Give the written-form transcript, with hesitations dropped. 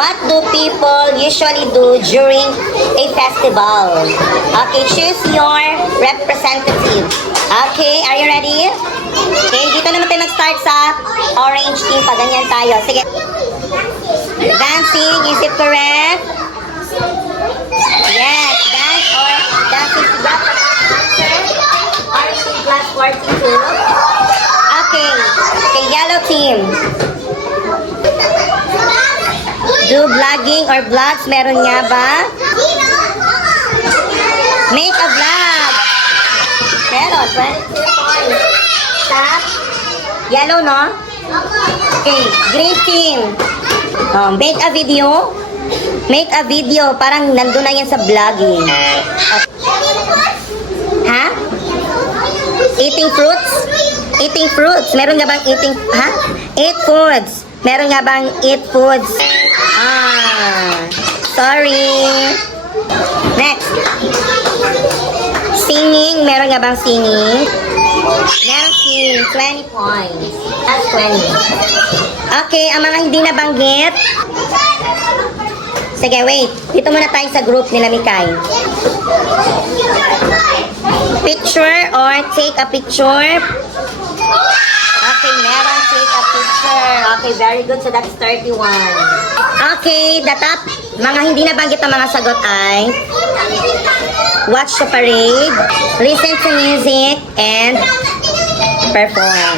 What do people usually do during a festival? Okay, choose your representative. Okay, are you ready? Okay, dito naman tayo mag-start sa orange team. Paganyan tayo. Sige. Dancing, is it correct? Yes, dance or dancing. Is that the answer? Orange team class 42. Okay, okay, yellow team. Do vlogging or vlogs? Meron nga ba? Make a vlog. Meron, 22 points. Stop. Yellow, no? Okay, green team. Make a video. Make a video. Parang nandun na yan sa vlogging. Ha? Eating fruits? Eating fruits. Meron nga bang eating, ha? Eat foods. Meron nga bang eat foods? Sorry. Next. Singing. Meron nga bang singing? Meron singing. 20 points. That's 20. Okay, ang mga hindi nabanggit. Sige, wait. Dito muna tayo sa group nila Mikay. Picture or take a picture? Okay, meron take a picture. Okay, very good. So that's 31. Okay, the top, mga hindi nabanggit ang mga sagot ay watch the parade, listen to music, and perform.